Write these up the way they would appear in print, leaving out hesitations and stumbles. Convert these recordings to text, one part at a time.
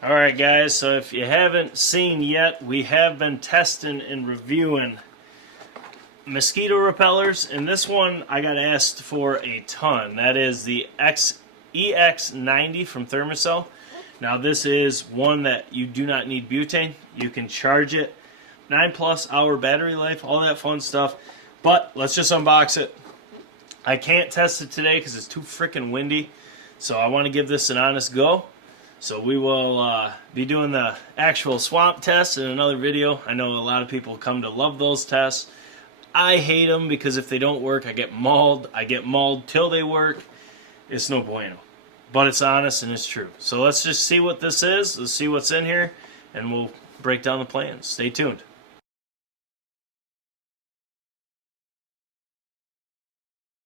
Alright guys, so if you haven't seen yet, we have been testing and reviewing mosquito repellers, and this one I got asked for a ton. That is the EX90 from Thermacell. Now this is one that you do not need butane. You can charge it, 9+ hour battery life, all that fun stuff. But let's just unbox it. I can't test it today because it's too freaking windy, so I want to give this an honest go. So we will be doing the actual swamp test in another video. I know a lot of people come to love those tests. I hate them because if they don't work, I get mauled. I get mauled till they work. It's no bueno. But it's honest and it's true. So let's just see what this is. Let's see what's in here, and we'll break down the plans. Stay tuned.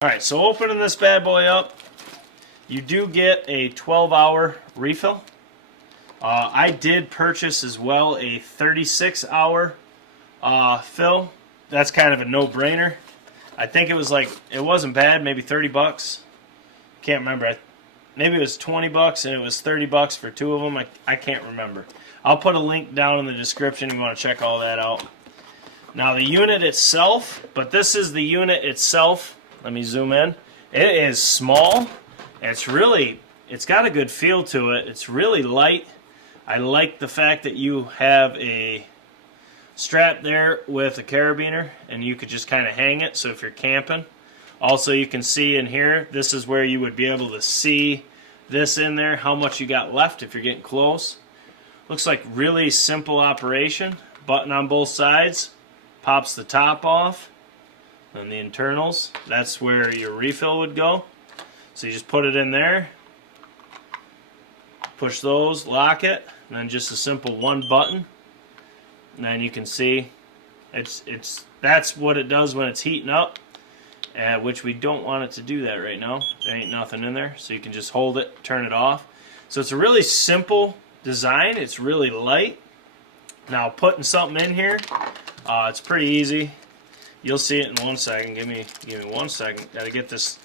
Alright, so opening this bad boy up, you do get a 12-hour refill. I did purchase as well a 36-hour fill. That's kind of a no-brainer. I think it was like, it wasn't bad, maybe 30 bucks. Can't remember. Maybe it was 20 bucks and it was 30 bucks for two of them. I can't remember. I'll put a link down in the description if you want to check all that out. Now the unit itself, but this is the unit itself. Let me zoom in. It is small. It's got a good feel to it. It's really light. I like the fact that you have a strap there with a carabiner, and you could just kind of hang it, so if you're camping. Also, you can see in here, this is where you would be able to see this in there, how much you got left if you're getting close. Looks like really simple operation. Button on both sides, pops the top off, and the internals, that's where your refill would go. So you just put it in there, push those, lock it, and then just a simple one button. And then you can see that's what it does when it's heating up, which we don't want it to do that right now. There ain't nothing in there, so you can just hold it, turn it off. So it's a really simple design. It's really light. Now putting something in here, it's pretty easy. You'll see it in 1 second. Give me 1 second. Got to get this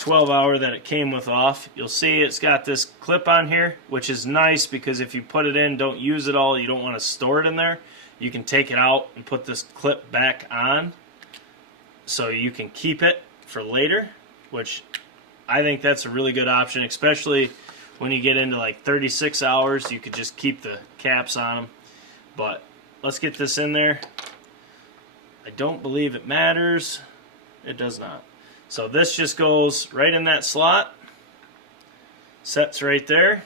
12-hour that it came with off. You'll see it's got this clip on here, which is nice because if you put it in, don't use it all, you don't want to store it in there. You can take it out and put this clip back on so you can keep it for later, which I think that's a really good option, especially when you get into like 36 hours. You could just keep the caps on them. But let's get this in there. I don't believe it matters. It does not. So this just goes right in that slot. Sets right there.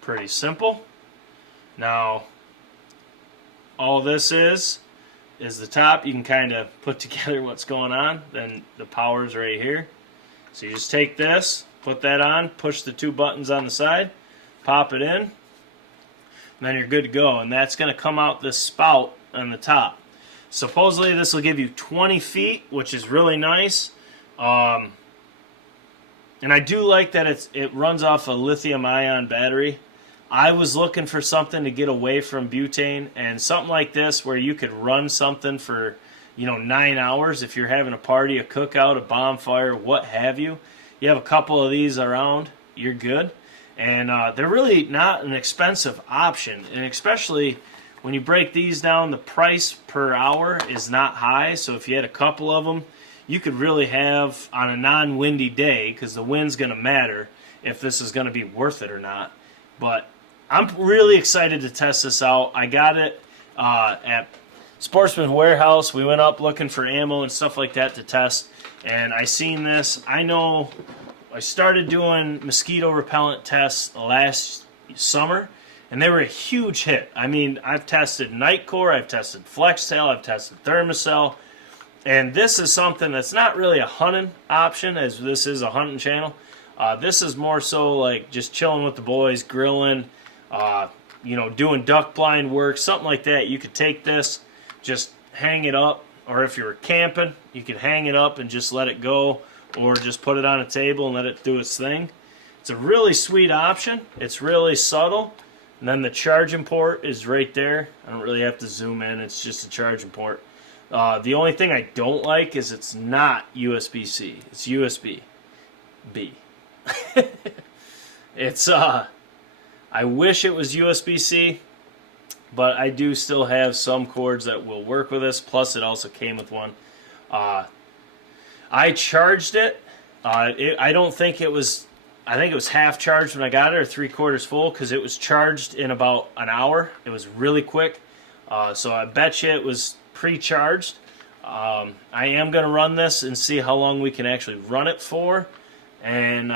Pretty simple. Now, all this is the top. You can kind of put together what's going on. Then the power's right here. So you just take this, put that on, push the two buttons on the side, pop it in, and then you're good to go. And that's going to come out this spout on the top. Supposedly this will give you 20 feet, which is really nice. And I do like that it runs off a lithium-ion battery. I was looking for something to get away from butane, and something like this where you could run something for 9 hours if you're having a party, a cookout, a bonfire, what have you. You have a couple of these around, you're good. And they're really not an expensive option, and especially when you break these down, the price per hour is not high. So if you had a couple of them, you could really have, on a non-windy day, because the wind's going to matter if this is going to be worth it or not. But I'm really excited to test this out. I got it at Sportsman Warehouse. We went up looking for ammo and stuff like that to test, and I seen this. I know I started doing mosquito repellent tests last summer, and they were a huge hit. I mean, I've tested Nitecore, I've tested Flextail, I've tested Thermacell, and this is something that's not really a hunting option, as this is a hunting channel. This is more so like just chilling with the boys, grilling, doing duck blind work, something like that. You could take this, just hang it up, or if you were camping, you could hang it up and just let it go, or just put it on a table and let it do its thing. It's a really sweet option. It's really subtle. And then the charging port is right there. I don't really have to zoom in. It's just a charging port. The only thing I don't like is it's not USB-C. It's USB-B. It's I wish it was USB-C, but I do still have some cords that will work with this. Plus, it also came with one. I charged it. I don't think it was. I think it was half charged when I got it, or 3/4 full, because it was charged in about an hour. It was really quick. So I bet you it was pre-charged. I am going to run this and see how long we can actually run it for, and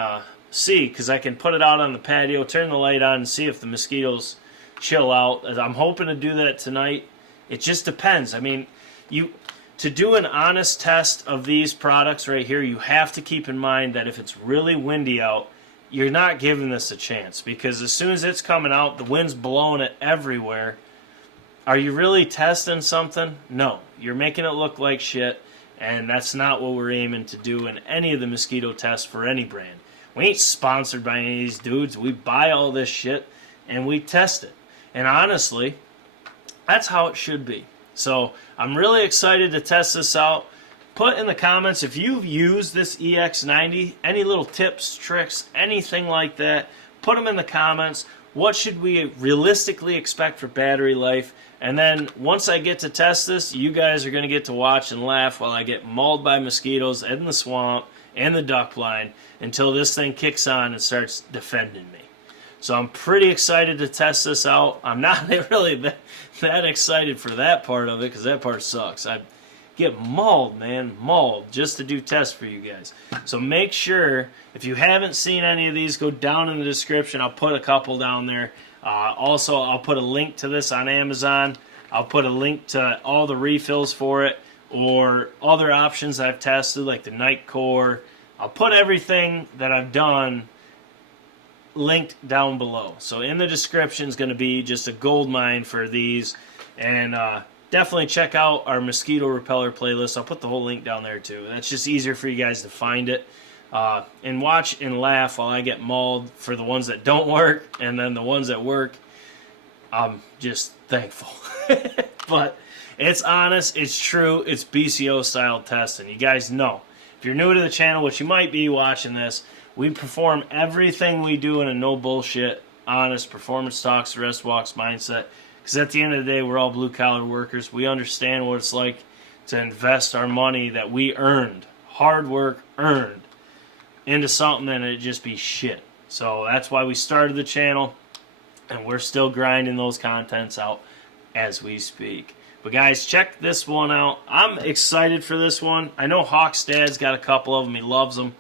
see, because I can put it out on the patio, turn the light on, and see if the mosquitoes chill out. I'm hoping to do that tonight. It just depends. I mean, to do an honest test of these products right here, you have to keep in mind that if it's really windy out, you're not giving this a chance, because as soon as it's coming out, the wind's blowing it everywhere. Are you really testing something? No. You're making it look like shit, and that's not what we're aiming to do in any of the mosquito tests for any brand. We ain't sponsored by any of these dudes. We buy all this shit, and we test it. And honestly, that's how it should be. So I'm really excited to test this out. Put in the comments if you've used this EX90, any little tips, tricks, anything like that. Put them in the comments. What should we realistically expect for battery life? And then once I get to test this, you guys are going to get to watch and laugh while I get mauled by mosquitoes in the swamp and the duck blind until this thing kicks on and starts defending me. So I'm pretty excited to test this out. I'm not really that excited for that part of it, because that part sucks. I get mauled, man, mauled, just to do tests for you guys. So make sure, if you haven't seen any of these, go down in the description. I'll put a couple down there. Also, I'll put a link to this on Amazon. I'll put a link to all the refills for it, or other options I've tested, like the Night Core. I'll put everything that I've done linked down below. So in the description is going to be just a gold mine for these. And definitely check out our mosquito repeller playlist. I'll put the whole link down there too. That's just easier for you guys to find it. And watch and laugh while I get mauled for the ones that don't work, and then the ones that work, I'm just thankful. But it's honest, it's true, it's BCO style testing. You guys know, if you're new to the channel, which you might be watching this, we perform everything we do in a no bullshit, honest performance talks, rest walks mindset. Because at the end of the day, we're all blue collar workers. We understand what it's like to invest our money that we earned, hard work earned, into something and it just be shit. So that's why we started the channel, and we're still grinding those contents out as we speak. But guys, check this one out. I'm excited for this one. I know Hawk's dad's got a couple of them. He loves them.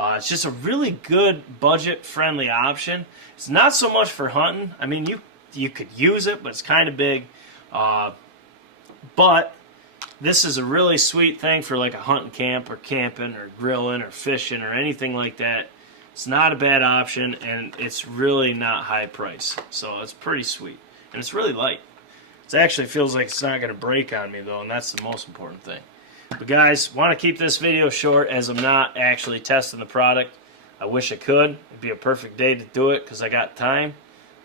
It's just a really good budget-friendly option. It's not so much for hunting. I mean, you could use it, but it's kind of big. But this is a really sweet thing for like a hunting camp or camping or grilling or fishing or anything like that. It's not a bad option, and it's really not high price. So it's pretty sweet. And it's really light. It actually feels like it's not going to break on me, though, and that's the most important thing. But guys, want to keep this video short as I'm not actually testing the product. I wish I could. It'd be a perfect day to do it because I got time.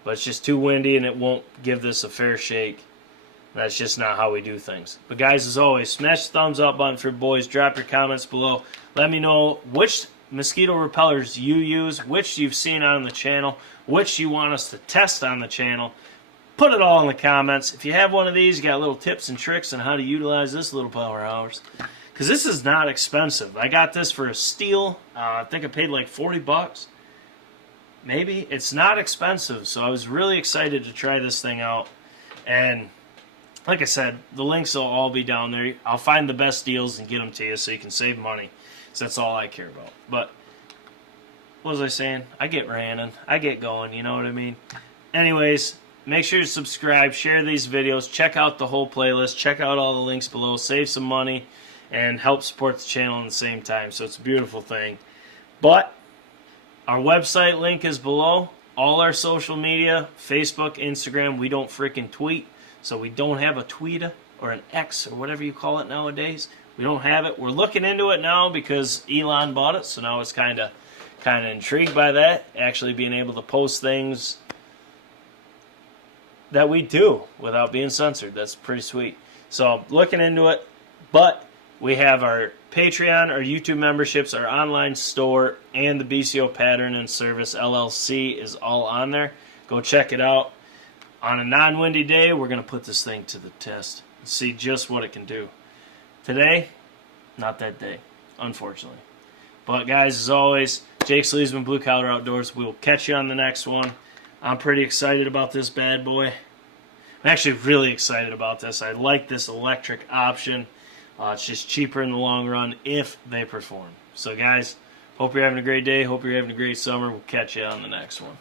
But it's just too windy and it won't give this a fair shake. That's just not how we do things. But guys, as always, smash the thumbs up button for boys. Drop your comments below. Let me know which mosquito repellers you use, which you've seen on the channel, which you want us to test on the channel. Put it all in the comments. If you have one of these, you got little tips and tricks on how to utilize this little powerhouse. Because this is not expensive. I got this for a steal. I think I paid like 40 bucks. Maybe. It's not expensive. So I was really excited to try this thing out. And like I said, the links will all be down there. I'll find the best deals and get them to you so you can save money. So that's all I care about. But what was I saying? I get ranting. I get going. You know what I mean? Anyways, make sure to subscribe, share these videos, check out the whole playlist, check out all the links below, save some money, and help support the channel at the same time. So it's a beautiful thing. But our website link is below. All our social media, Facebook, Instagram, we don't freaking tweet. So we don't have a Twitter or an X or whatever you call it nowadays. We don't have it. We're looking into it now because Elon bought it. So now it's kind of intrigued by that. Actually being able to post things that we do without being censored. That's pretty sweet. So looking into it. But we have our Patreon, our YouTube memberships, our online store, and the BCO Pattern and Service LLC is all on there. Go check it out. On a non-windy day, we're going to put this thing to the test and see just what it can do. Today, not that day, unfortunately. But guys, as always, Jake Sleesman, Blue Collar Outdoors. We'll catch you on the next one. I'm pretty excited about this bad boy. I'm actually really excited about this. I like this electric option. It's just cheaper in the long run if they perform. So guys, hope you're having a great day. Hope you're having a great summer. We'll catch you on the next one.